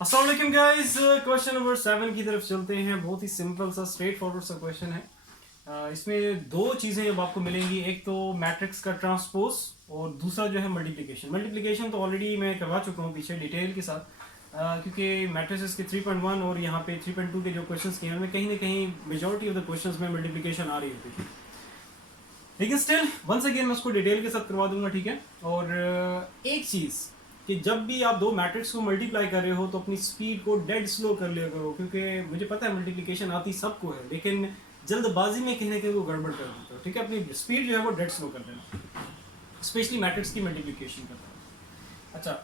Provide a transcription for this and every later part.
अस्सलाम वालेकुम guys, question number 7 की तरफ चलते हैं। बहुत ही सिंपल सा स्ट्रेट फॉरवर्ड सा क्वेश्चन है। इसमें दो चीज़ें अब आपको मिलेंगी, एक तो मैट्रिक्स का ट्रांसपोज और दूसरा जो है मल्टीप्लिकेशन। मल्टीप्लिकेशन तो ऑलरेडी मैं करवा चुका हूँ पीछे डिटेल के साथ, क्योंकि मैट्रिसेस के 3.1 और यहाँ पे 3.2 के जो क्वेश्चन किए हैं उनमें कहीं ना कहीं मेजॉरिटी ऑफ द क्वेश्चन में मल्टीप्लिकेशन आ रही होती थी, लेकिन स्टिल वंस अगेन मैं उसको डिटेल के साथ करवा दूंगा, ठीक है। और एक चीज़ कि जब भी आप दो मैट्रिक्स को मल्टीप्लाई कर रहे हो तो अपनी स्पीड को डेड स्लो कर लिया करो, क्योंकि मुझे पता है मल्टीप्लिकेशन आती सबको है, लेकिन जल्दबाजी में कहीं ना कहीं वो गड़बड़ कर देते हो, ठीक है। अपनी स्पीड जो है वो डेड स्लो कर देना, स्पेशली मैट्रिक्स की मल्टीप्लिकेशन करता है। अच्छा,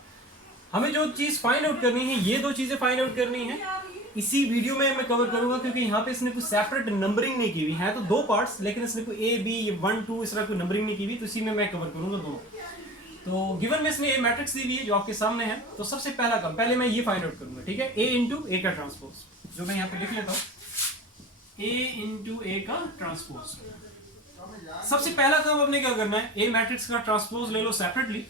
हमें जो चीज़ फाइंड आउट करनी है, ये दो चीज़ें फाइंड आउट करनी है, इसी वीडियो में मैं कवर करूंगा, क्योंकि यहाँ पे इसने कोई सेपरेट नंबरिंग नहीं की हुई है। तो दो पार्ट्स, लेकिन इसने कोई ए बी 1 2 इस तरह कोई नंबरिंग नहीं की हुई, तो इसी में मैं कवर करूंगा दोनों। तो गिवन में इसने ए मैट्रिक्स दी हुई है जो आपके सामने है। तो सबसे पहला काम पहले मैं ये फाइंड आउट करूंगा, ठीक है। ए इंटू ए का ट्रांसपोज, जो मैं यहाँ पे लिख लेता हूँ, ए इंटू ए का ट्रांसपोज। सबसे पहला काम आपने क्या करना है, ए मैट्रिक्स का ट्रांसपोज ले लो सेपरेटली,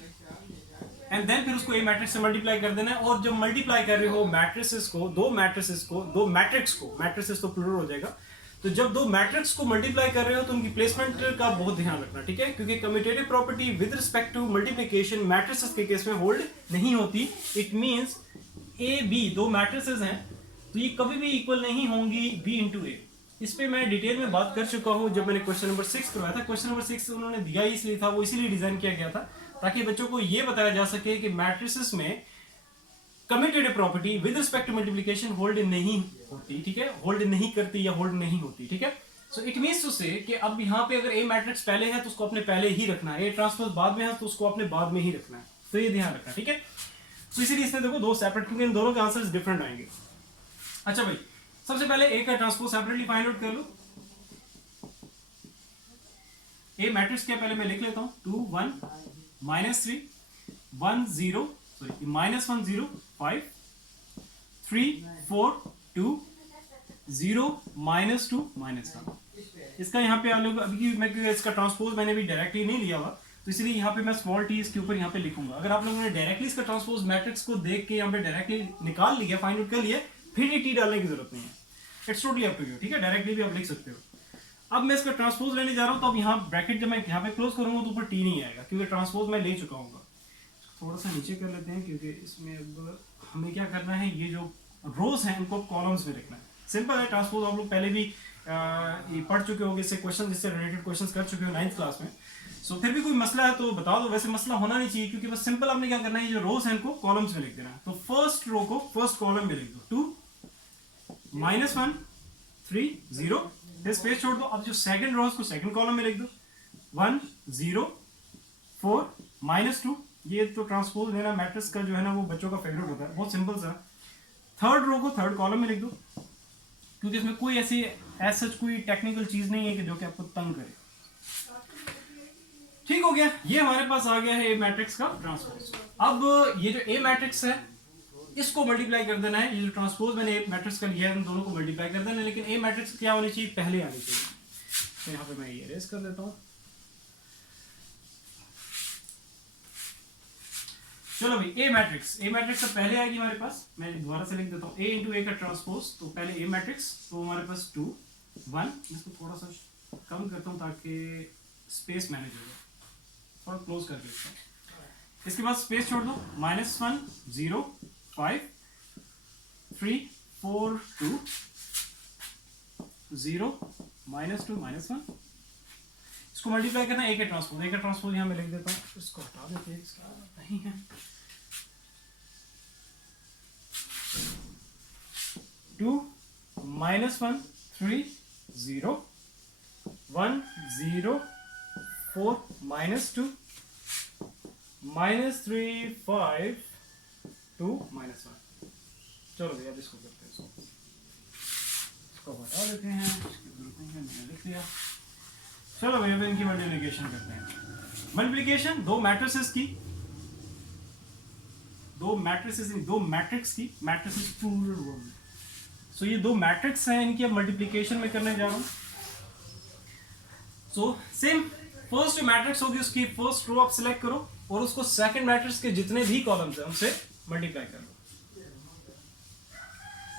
एंड देन फिर उसको ए मैट्रिक्स से मल्टीप्लाई कर देना है। और जब मल्टीप्लाई कर रहे हो मैट्रिसेस को, दो मैट्रिक्स को, मैट्रिसेस तो प्लूरल हो जाएगा, तो जब दो मैट्रिक्स को मल्टीप्लाई कर रहे हो तो उनकी प्लेसमेंट का बहुत ध्यान रखना, ठीक है। क्योंकि commutative property with respect to multiplication matrices के केस में होल्ड नहीं होती। इट मींस ए बी दो मैट्रिसेस हैं तो ये कभी भी इक्वल नहीं होंगी बी इंटू ए। इस पे मैं डिटेल में बात कर चुका हूँ जब मैंने क्वेश्चन नंबर 6 करवाया था। क्वेश्चन नंबर 6 उन्होंने दिया ही इसलिए था, वो इसीलिए डिजाइन किया गया था ताकि बच्चों को ये बताया जा सके कि मैट्रिसेस में commutative property with respect to multiplication hold नहीं होती, ठीक है। होल्ड नहीं करती या होल्ड नहीं होती, ठीक है। सो इट मींस टू से कि अब यहाँ पे अगर ए मैट्रिक्स पहले है तो उसको अपने पहले ही रखना है, ए ट्रांसपोज बाद में है तो उसको अपने बाद में ही रखना है, तो ये ध्यान रखना, ठीक है। तो इसीलिए इसने देखो दो सेपरेट, क्योंकि इन दोनों के आंसर्स डिफरेंट आएंगे। अच्छा भाई, सबसे पहले ए का ट्रांसपोज सेपरेटली फाइंड आउट कर लो। ए मैट्रिक्स क्या पहले मैं लिख लेता हूँ, 2 1 -3 1 0 सॉरी -1 0 5 3 4 2 0 -2 -1। इसका यहाँ पे आप लोग अभी मैं इसका ट्रांसपोज मैंने भी डायरेक्टली नहीं लिया हुआ, तो इसलिए यहाँ पे मैं स्मॉल टी इसके ऊपर यहाँ पे लिखूंगा। अगर आप लोगों ने डायरेक्टली इसका ट्रांसपोज मैट्रिक्स को देख के यहाँ पे डायरेक्टली निकाल लिया, फाइंड आउट कर लिया, फिर ये टी डालने की जरूरत नहीं है। It's totally up to you, ठीक है। डायरेक्टली भी आप लिख सकते हो। अब मैं इसका ट्रांसपोज लेने जा रहा हूँ, तो अब यहाँ ब्रैकेट जब मैं यहाँ पे क्लोज करूंगा तो ऊपर टी नहीं आएगा, क्योंकि ट्रांसपोज मैं ले चुका हूँ। थोड़ा सा नीचे कर लेते हैं, क्योंकि इसमें अब हमें क्या करना है, ये जो रोज हैं इनको कॉलम्स में लिखना है। सिंपल है ट्रांसपोज, आप लोग पहले भी ये पढ़ चुके होंगे, इससे क्वेश्चन जिससे रिलेटेड क्वेश्चन कर चुके हो 9th क्लास में। सो फिर भी कोई मसला है तो बता दो, वैसे मसला होना नहीं चाहिए, क्योंकि बस सिंपल आपने क्या करना है, ये जो रोज हैं इनको कॉलम्स में लिख देना है। तो फर्स्ट रो को फर्स्ट कॉलम में लिख दो, 2 -1 3 0, फिर स्पेस छोड़ दो। अब जो सेकंड रो को सेकंड कॉलम में लिख दो, 1 0 4 -2। ये तो ट्रांसपोज लेना मैट्रिक्स का जो है ना वो बच्चों का फेवरेट होता है, बहुत सिंपल सा। थर्ड रो को थर्ड कॉलम में लिख दो, क्योंकि इसमें कोई ऐसी सच कोई टेक्निकल चीज नहीं है कि जो कि आपको तंग करे। ठीक हो गया, ये हमारे पास आ गया है ए मैट्रिक्स का ट्रांसपोज। अब ये जो ए मैट्रिक्स है इसको मल्टीप्लाई कर देना है। ये जो ट्रांसपोज मैंने ए मैट्रिक्स का लिया है इन दोनों को मल्टीप्लाई कर देना है, लेकिन ए मैट्रिक्स क्या होनी चाहिए, पहले आनी चाहिए। तो यहाँ पे मैं ये इरेज कर देता हूँ। चलो भाई, ए मैट्रिक्स तो पहले आएगी हमारे पास। मैं दोबारा से लिख देता हूँ, ए इंटू ए का ट्रांसपोज, तो पहले ए मैट्रिक्स, तो हमारे पास 2 1। इसको थोड़ा सा कम करता हूँ ताकि स्पेस मैनेज हो जाए, थोड़ा क्लोज कर देता हूँ। इसके बाद स्पेस छोड़ दो, -1 0 5 3 4 2 0 -2 -1। इसको मल्टीप्लाई करना है ए का ट्रांसपोज यहाँ मैं लिख देता हूँ। इसको हटा देते हैं, इसका नहीं है। 2 -1 3 0 1 0 4 -2 -3 5 2 -1। चलो भैया, अब इसको करते हैं, इसको हटा देते हैं, इसकी जरूरत नहीं है, मैंने लिख लिया। चलो भैया, अब इनकी मल्टीप्लिकेशन करते हैं। मल्टीप्लिकेशन दो मैट्रिसेस की, दो मैट्रिक्स की, मैट्रिसेस प्लूरल वर्ड। सो ये दो मैट्रिक्स हैं, इनकी अब मल्टीप्लिकेशन में करने जा रहा हूँ। सो सेम फर्स्ट जो मैट्रिक्स होगी उसकी फर्स्ट रो आप सिलेक्ट करो और उसको सेकंड मैट्रिक्स के जितने भी कॉलम्स हैं उनसे मल्टीप्लाई कर लो।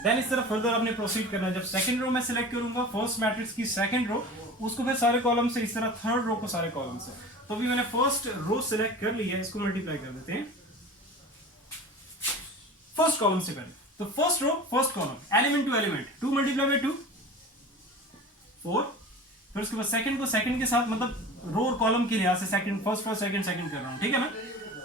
देन इस तरह फर्दर आपने प्रोसीड करना है। जब सेकंड रो में सिलेक्ट करूंगा फर्स्ट मैट्रिक्स की सेकंड रो, उसको फिर सारे कॉलम से, इस तरह थर्ड रो को सारे कॉलम से। तो अभी मैंने फर्स्ट रो सिलेक्ट कर लिया है, इसको मल्टीप्लाई कर देते हैं फर्स्ट कॉलम से पहले। तो first row first column, element two element, 2 multiply by 2 4। फिर उसके बाद सेकंड को सेकंड के साथ, मतलब रो और कॉलम के लिहाज से second, first first second second कर रहा हूं, ठीक है ना।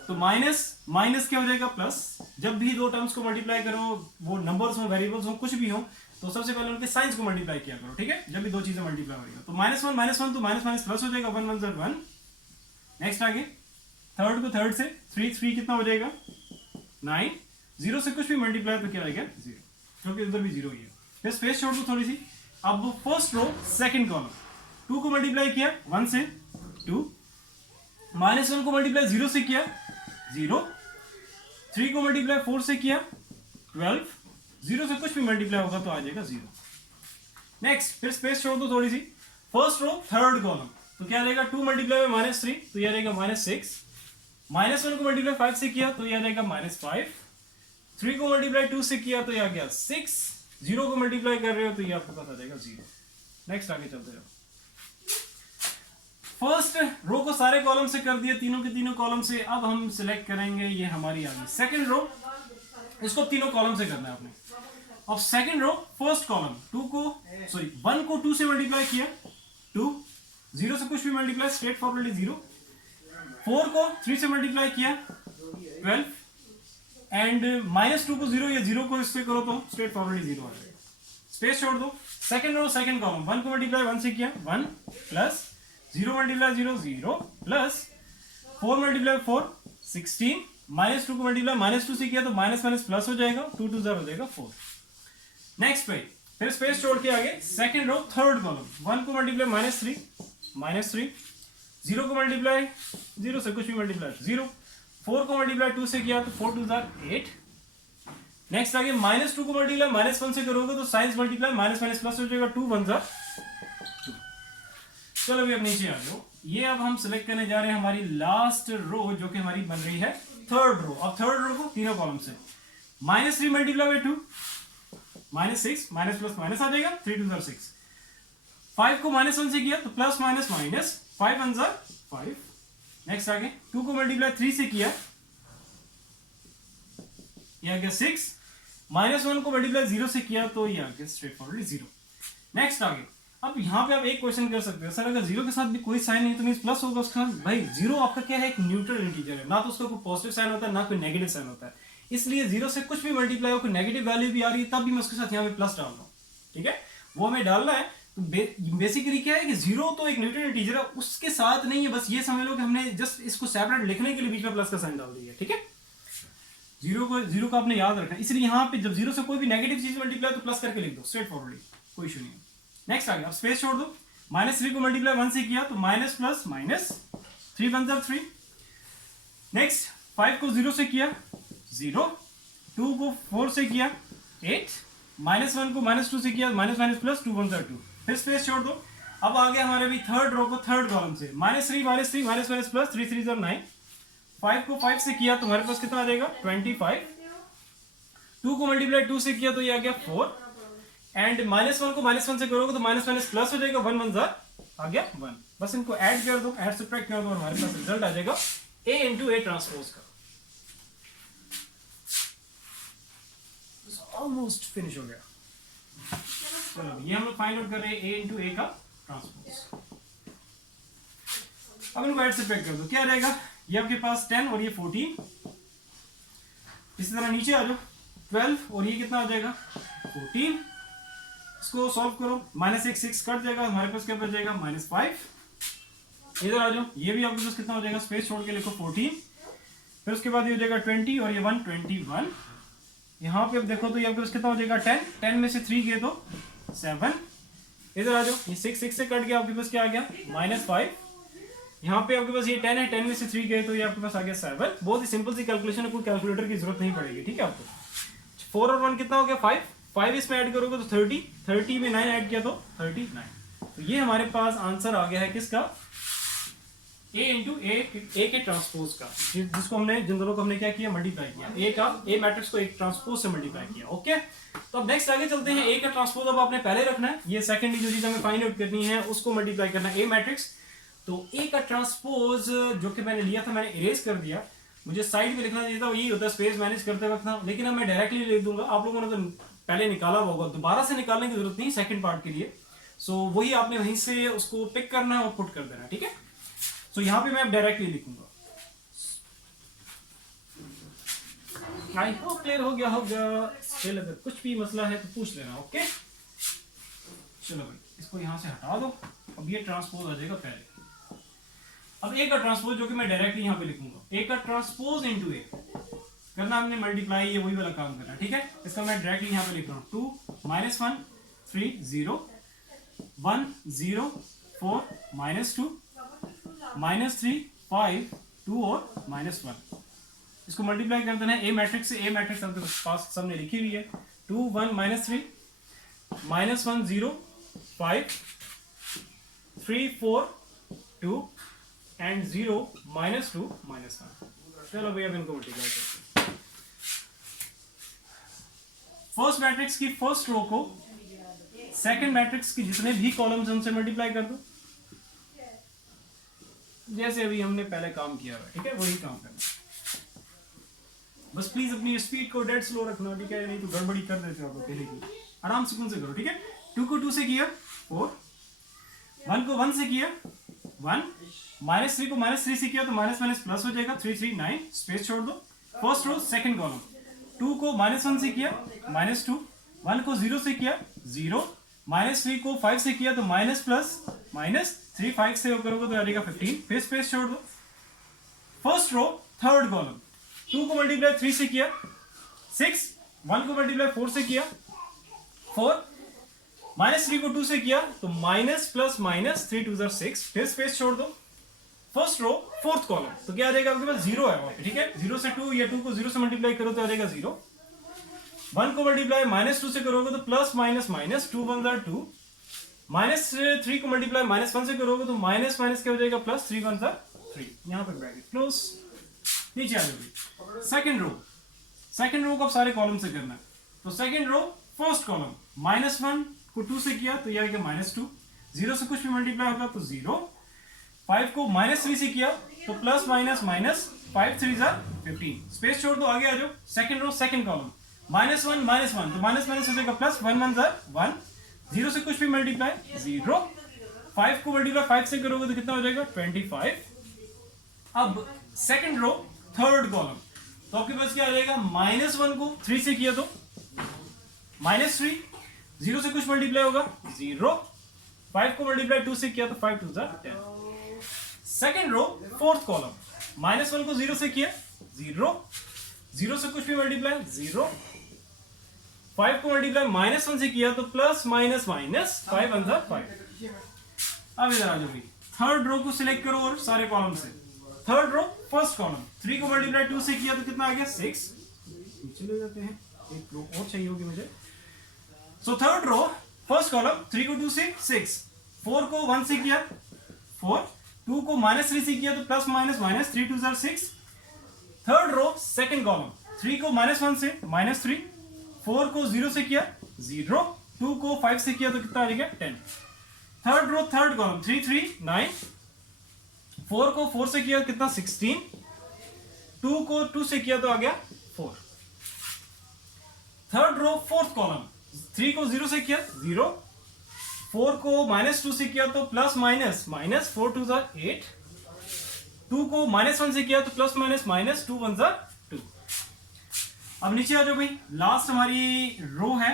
तो माइनस माइनस क्या हो जाएगा प्लस। जब भी दो टर्म्स को मल्टीप्लाई करो, वो नंबर्स हो, वेरिएबल्स हो, कुछ भी हो, तो सबसे पहले उनके साइंस को मल्टीप्लाई किया करो, ठीक है। जब भी दो चीजें मल्टीप्लाई हो रही हो तो -1 तो माइनस माइनस प्लस हो जाएगा, 1 1 1। नेक्स्ट आगे थर्ड को थर्ड से, 3 कितना हो जाएगा 9। 0 से कुछ भी मल्टीप्लाई तो क्या आएगा 0, क्योंकि उधर भी 0 ही है। फिर स्पेस छोड़ दो थोड़ी सी। अब फर्स्ट रो सेकंड कॉलम, 2 को मल्टीप्लाई किया 1 से 2, -1 को मल्टीप्लाई 0 से किया 0, 3 को मल्टीप्लाई 4 से किया 12, 0 से कुछ भी मल्टीप्लाई होगा तो आ जाएगा 0। नेक्स्ट फिर स्पेस छोड़ दो थोड़ी सी। फर्स्ट रो थर्ड कॉलम, तो क्या रहेगा 2 मल्टीप्लाई में -3 तो यह रहेगा -6, -1 को मल्टीप्लाई 5 से किया तो यह रहेगा -5, 3 को मल्टीप्लाई 2 से किया तो यह आ गया 6, 0 को मल्टीप्लाई कर रहे हो तो ये आपके पास आ जाएगा 0। नेक्स्ट आगे चलते जाओ। फर्स्ट रो को सारे कॉलम से कर दिया, तीनों के तीनों कॉलम से। अब हम सिलेक्ट करेंगे, ये हमारी आ गई सेकंड रो, इसको तीनों कॉलम से करना है आपने। अब सेकंड रो फर्स्ट कॉलम, 1 को 2 से मल्टीप्लाई किया 2, 0 से कुछ भी मल्टीप्लाई स्ट्रेट फॉरवर्डली 0, 4 को 3 से मल्टीप्लाई किया 12, एंड -2 को 0 या 0 को इससे करो तो स्ट्रेट फॉरवर्डली 0 आ जाएगा। स्पेस छोड़ दो। सेकंड रो सेकंड कॉलम, 1 को मल्टीप्लाई 1 से किया 1, प्लस 0 मल्टीप्लाई 0 0, प्लस 4 मल्टीप्लाई 4 16, -2 को मल्टीप्लाई -2 से किया तो माइनस माइनस प्लस हो जाएगा, 2 2 हो जाएगा 4। नेक्स्ट पे फिर स्पेस छोड़ के आगे सेकंड रो थर्ड कॉलम, 1 को मल्टीप्लाई -3, 0 को मल्टीप्लाई 0 से कुछ भी मल्टीप्लाई 0, 4 को मल्टीप्लाई 2 से किया तो 4 2 8। नेक्स्ट आगे -2 को मल्टीप्लाई -1 से करोगे तो science multiply minus minus plus हो जाएगा, 2 1 2। चलो अभी अब नीचे आ जाओ। ये अब हम सिलेक्ट करने जा रहे हैं हमारी लास्ट रो, जो कि हमारी बन रही है थर्ड रो। अब थर्ड रो को तीनों कॉलम से, -3 multiply by 2 -6, minus plus minus आ जाएगा, 3 2 6। 5 को -1 से किया तो प्लस माइनस माइनस, 5 1 5। नेक्स्ट आगे 2 को मल्टीप्लाई 3 से किया, ये आ गया 6, -1 को मल्टीप्लाई 0 से किया तो ये आ गया स्ट्रेट फॉरवर्डली 0। नेक्स्ट आगे अब यहाँ पे आप एक क्वेश्चन कर सकते हो, सर अगर 0 के साथ भी कोई साइन नहीं तो मींस प्लस होगा उसका। भाई 0 आपका क्या है, एक न्यूट्रल इंटीजर है, ना तो उसका कोई पॉजिटिव साइन होता है ना कोई नेगेटिव साइन होता है, इसलिए 0 से कुछ भी मल्टीप्लाई हो, कोई नेगेटिव वैल्यू भी आ रही है तब भी मैं उसके साथ यहाँ पे प्लस डाल रहा हूँ, ठीक है। वो हमें डालना है। तो बेसिकली क्या है कि 0 तो एक न्यूट्रल इंटीजर है, उसके साथ नहीं है, बस ये समझ लो कि हमने जस्ट इसको सेपरेट लिखने के लिए बीच में प्लस का साइन डाल दिया, ठीक है। 0 को आपने याद रखना, इसलिए यहाँ पे जब 0 से कोई भी नेगेटिव चीज मल्टीप्लाई तो प्लस करके लिख दो स्ट्रेट फॉरवर्डली, कोई इशू नहीं है। नेक्स्ट आगे अब स्पेस छोड़ दो। -3 को मल्टीप्लाई 1 से किया तो माइनस प्लस माइनस, 3 1 3। नेक्स्ट 5 को 0 से किया 0, 2 को 4 से किया 8, -1 को -2 से किया माइनस माइनस प्लस, 2 1 2। फिर स्पेस छोड़ दो। अब आ गया हमारे भी थर्ड रो को थर्ड कॉलम से, -3 माइनस माइनस प्लस, 3 3 9। 5 को 5 से किया तो हमारे पास कितना आ जाएगा 25। 2 को मल्टीप्लाई 2 से किया तो ये आ गया 4, एंड -1 को -1 से करोगे तो माइनस माइनस प्लस हो जाएगा, 1 1 आ गया 1। बस इनको ऐड कर दो, ऐड सब्ट्रैक्ट कर दो और हमारे पास रिजल्ट आ जाएगा A इंटू A ट्रांसपोज का। ऑलमोस्ट फिनिश हो गया। चलो ये हम लोग फाइंड आउट कर रहे हैं A इंटू A का ट्रांसपोज। अब इनको ऐड सब्ट्रैक्ट कर दो, क्या रहेगा, ये आपके पास 10 और ये 14। इसी तरह नीचे आ जाओ, 12 और ये कितना आ जाएगा 14। इसको सॉल्व करो, -1 6 कट जाएगा, हमारे पास क्या बच जाएगा -5। इधर आ जाओ, ये भी आपके पास कितना हो जाएगा, स्पेस छोड़ के लिखो 14। फिर उसके बाद ये हो जाएगा 20 और ये 1 21। यहाँ पे अब देखो तो ये आपके पास कितना हो जाएगा 10 में से 3 गए तो 7। इधर आ जाओ, ये 6 से कट गया, आपके पास क्या आ गया -5। यहाँ पे आपके पास ये 10 है, 10 में से 3 गए तो ये आपके पास आ गया 7। बहुत ही सिंपल सी कैलकुलेशन है, कोई कैलकुलेटर की जरूरत नहीं पड़ेगी, ठीक है। आपको 4 और 1 कितना हो गया 5 इसमें ऐड करोगे तो 30 में 9 ऐड किया तो 39। तो ये हमारे पास आंसर आ गया है किसका, ए इंटू ए के ट्रांसपोज का, जिसको हमने, जिन दोनों को हमने क्या किया, मल्टीप्लाई किया, ए का, ए मैट्रिक्स को एक ट्रांसपोज से मल्टीप्लाई किया। ओके, तो अब नेक्स्ट आगे चलते हैं। ए का ट्रांसपोज अब आपने पहले रखना है, ये सेकंडली जो चीज हमें फाइंड आउट करनी है उसको मल्टीप्लाई करना है ए मैट्रिक्स। तो ए का ट्रांसपोज जो कि मैंने लिया था, मैंने इरेज कर दिया, मुझे साइड में लिखना चाहिए था, यही होता है स्पेस मैनेज करते वक्त ना, लेकिन अब मैं डायरेक्टली लिख दूंगा। आप लोगों ने तो पहले निकाला होगा, दोबारा से निकालने की जरूरत नहीं सेकंड पार्ट के लिए। सो वही आपने वहीं से उसको पिक करना है और पुट कर देना, ठीक है। सो यहाँ पे मैं डायरेक्टली लिखूंगा। आई होप क्लियर हो गया होगा। स्टिल अगर कुछ भी मसला है तो पूछ लेना। ओके, चलो भाई इसको यहाँ से हटा दो। अब ये ट्रांसपोज आ जाएगा पहले। अब ए का ट्रांसपोज जो कि मैं डायरेक्टली यहाँ पे लिखूंगा, ए का ट्रांसपोज इनटू ए करना, हमने मल्टीप्लाई, ये वही वाला काम करना, ठीक है। इसका मैं डायरेक्टली यहाँ पे लिख रहा हूँ 2 -1 3 0 1 0 4 -2 -3 5 2 और -1। इसको मल्टीप्लाई कर देना है ए मैट्रिक्स से। ए मैट्रिक्स आपके पास सामने लिखी हुई है 2 1 -3 -1 0 5 3 4 2 एंड 0 -2 -1। चलो भैया अब इनको मल्टीप्लाई करते हैं। फर्स्ट मैट्रिक्स की फर्स्ट रो को सेकंड मैट्रिक्स की जितने भी कॉलम्स उनसे मल्टीप्लाई कर दो, जैसे अभी हमने पहले काम किया है, ठीक है, वही काम करना। बस प्लीज अपनी स्पीड को डेड स्लो रखना, ठीक है, नहीं तो गड़बड़ी कर देते हो आप पहले की। आराम सुकून से करो, ठीक है। 2 को 2 से किया 4, 1 को 1 से किया 1, -3 को -3 से किया तो माइनस माइनस प्लस हो जाएगा 3 3 9, स्पेस छोड़ दो। फर्स्ट रो सेकंड कॉलम, 2 को -1 से किया -2, 1 को 0 से किया 0, -3 को 5 से किया तो माइनस प्लस माइनस 3 5 से करोगे तो आ जाएगा 15, फिर स्पेस छोड़ दो। फर्स्ट रो थर्ड कॉलम, 2 को मल्टीप्लाई 3 से किया 6, 1 को मल्टीप्लाई 4 से किया 4, -3 को 2 से किया तो माइनस प्लस माइनस 3 2 6, फिर स्पेस छोड़ दो। फर्स्ट रो फोर्थ कॉलम, तो क्या आ जाएगा आपके पास 0 है वहां पे, ठीक है। 0 से 2 या 2 को 0 से मल्टीप्लाई करो तो आ जाएगा 0। 1 को मल्टीप्लाई -2 से करोगे तो प्लस माइनस माइनस 2 1 2, -3 को मल्टीप्लाई -1 से करोगे तो माइनस माइनस क्या हो जाएगा प्लस 3 1 3। यहाँ पे ब्रैकेट क्लोज, नीचे आ जाओगे। सेकंड रो को अब सारे कॉलम से करना है। तो सेकंड रो फर्स्ट कॉलम, -1 को 2 से किया तो ये आएगा -2, 0 से कुछ भी मल्टीप्लाई होगा तो 0, 5 को -3 से किया तो प्लस माइनस माइनस 5 3 15, स्पेस छोड़ दो, आगे आ जाओ। सेकंड रो सेकंड कॉलम, -1 -1 तो माइनस माइनस हो जाएगा प्लस, 1 1 1, 0 से कुछ भी मल्टीप्लाई 0, 5 को मल्टीप्लाई 5 से करोगे तो कितना हो जाएगा 25। अब सेकंड रो थर्ड कॉलम, तो आपके पास क्या आ जाएगा, -1 को 3 से किया तो -3, 0 से कुछ मल्टीप्लाई होगा 0, 5 को मल्टीप्लाई 2 से किया तो 5 2 10। सेकेंड रो फोर्थ कॉलम, -1 को 0 से किया 0, 0 से कुछ भी मल्टीप्लाई 0, 5 को मल्टीप्लाई -1 से किया तो प्लस माइनस माइनस 5 1 5। अब इधर आ जाओ भाई, थर्ड रो को सिलेक्ट करो और सारे कॉलम से। थर्ड रो फर्स्ट कॉलम, 3 को मल्टीप्लाई 2 से किया तो कितना आ गया 6, नीचे ले जाते हैं, एक रो और चाहिए होगी मुझे। So third row first column, 3 को 2 से 6, 4 को 1 से किया 4, 2 को -3 से किया तो plus minus minus 3 2 6। Third row second column, 3 को -1 से -3, 4 को 0 से किया 0, 2 को 5 से किया तो कितना आ गया 10। थर्ड रो थर्ड कॉलम, 3 3 9, 4 को 4 से किया कितना 16, 2 को 2 से किया तो आ गया 4। थर्ड रो फोर्थ कॉलम, 3 को 0 से किया 0, 4 को -2 से किया तो प्लस माइनस माइनस 4 2 8, 2 को -1 से किया तो प्लस माइनस माइनस 2 1 2। अब नीचे आ जाओ भाई, लास्ट हमारी रो है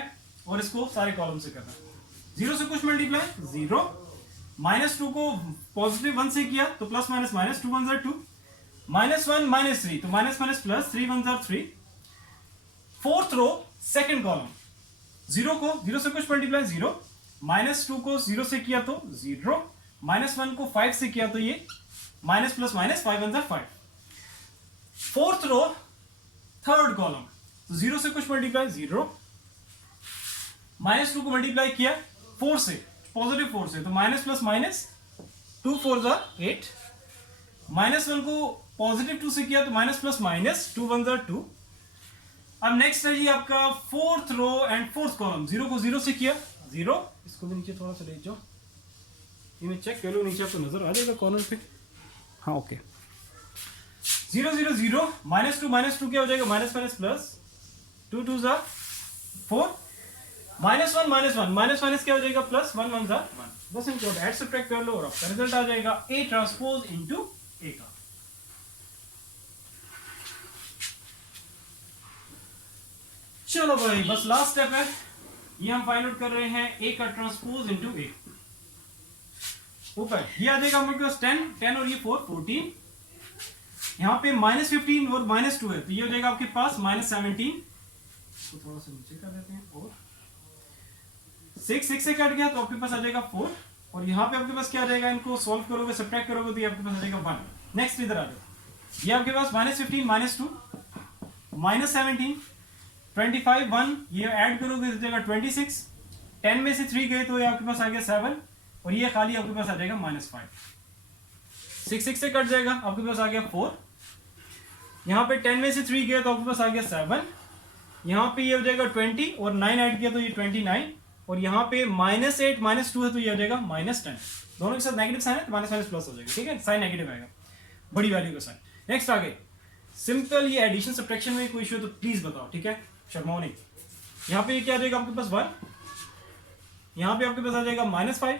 और इसको सारे कॉलम से करना। 0 से कुछ मल्टीप्लाई 0, -2 को पॉजिटिव 1 से किया तो प्लस माइनस माइनस 2 1 2, -1 -3 तो minus minus plus 3 1 3। Fourth row second column, 0 को 0 से कुछ मल्टीप्लाई 0, -2 को 0 से किया तो 0, -1 को 5 से किया तो ये minus plus minus 5 1 5। Fourth row third column, तो 0 से कुछ मल्टीप्लाई 0, -2 को मल्टीप्लाई किया 4 से, पॉजिटिव 4 से तो माइनस प्लस माइनस 2 4 8, -1 को पॉजिटिव 2 से किया तो माइनस प्लस माइनस, 2 1 ज़ा 2। अब नेक्स्ट है जी आपका 4th row and 4th column. 0 को 0 से किया 0, इसको भी नीचे थोड़ा सा ले जाओ, ये मैं चेक कर लो नीचे आपको नजर आ जाएगा कॉर्नर पे। हाँ ओके, 0 0 0, -2 क्या हो जाएगा, माइनस माइनस प्लस, 2 2 ज़ा 4, -1 माइनस क्या हो जाएगा, प्लस 1 1 ज़ा 1। बस इनको ऐड सब्ट्रैक्ट कर लो और आपका रिजल्ट आ जाएगा A ट्रांसपोज इनटू A का। चलो भाई बस लास्ट स्टेप है, ये हम फाइंड आउट कर रहे हैं A का ट्रांसपोज इनटू A। ऊपर ये आ जाएगा हमारे पास 10 और ये 4 14, यहाँ पे -15 और -2 है तो ये हो जाएगा आपके पास -17। तो थोड़ा सा नीचे कर देते हैं, और 6 से कट गया तो आपके पास आ जाएगा 4, और यहाँ पे आपके पास क्या आ जाएगा, इनको सॉल्व करोगे सब्ट्रैक्ट करोगे तो ये आपके पास आ जाएगा 1। नेक्स्ट इधर आ जाओ, ये आपके पास -15 -2 -17 25 1, ये ऐड करोगे तो जाएगा 26, 10 में से 3 गए तो ये आपके पास आ गया 7, और ये खाली आपके पास आ जाएगा -5। 6 से कट जाएगा, आपके पास आ गया 4, यहाँ पे 10 में से 3 गया तो आपके पास आ गया 7, यहाँ पे ये हो जाएगा 20 और 9 ऐड किया तो ये 29, और यहाँ पे -8 -2 है तो ये हो जाएगा -10। दोनों के साथ नेगेटिव साइन है तो माइनस माइनस प्लस हो जाएगा, ठीक है, साइन नेगेटिव आएगा, बड़ी वैल्यू का साइन। नेक्स्ट आगे सिंपल, ये एडिशन सब्ट्रैक्शन में कोई इशू है तो प्लीज बताओ, ठीक है, शर्माओ नहीं। यहाँ पे क्या आ जाएगा आपके पास 1, यहाँ पे आपके पास आ जाएगा -5,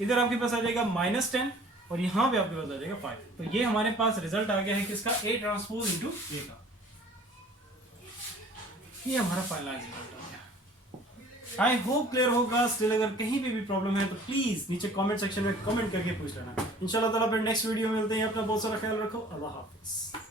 इधर आपके पास आ जाएगा -10, और यहाँ पे आपके पास आ जाएगा 5। तो ये हमारे पास रिजल्ट आ गया है किसका, A ट्रांसपोज इनटू A का। ये हमारा फाइनलाइज रिजल्ट आ गया। आई होप क्लियर होगा। स्टिल अगर कहीं पे भी प्रॉब्लम है तो प्लीज नीचे कमेंट सेक्शन में कमेंट करके पूछ लेना। इंशाल्लाह ताला फिर नेक्स्ट वीडियो में मिलते हैं। अपना बहुत सारा ख्याल रखो। अल्लाह हाफिज।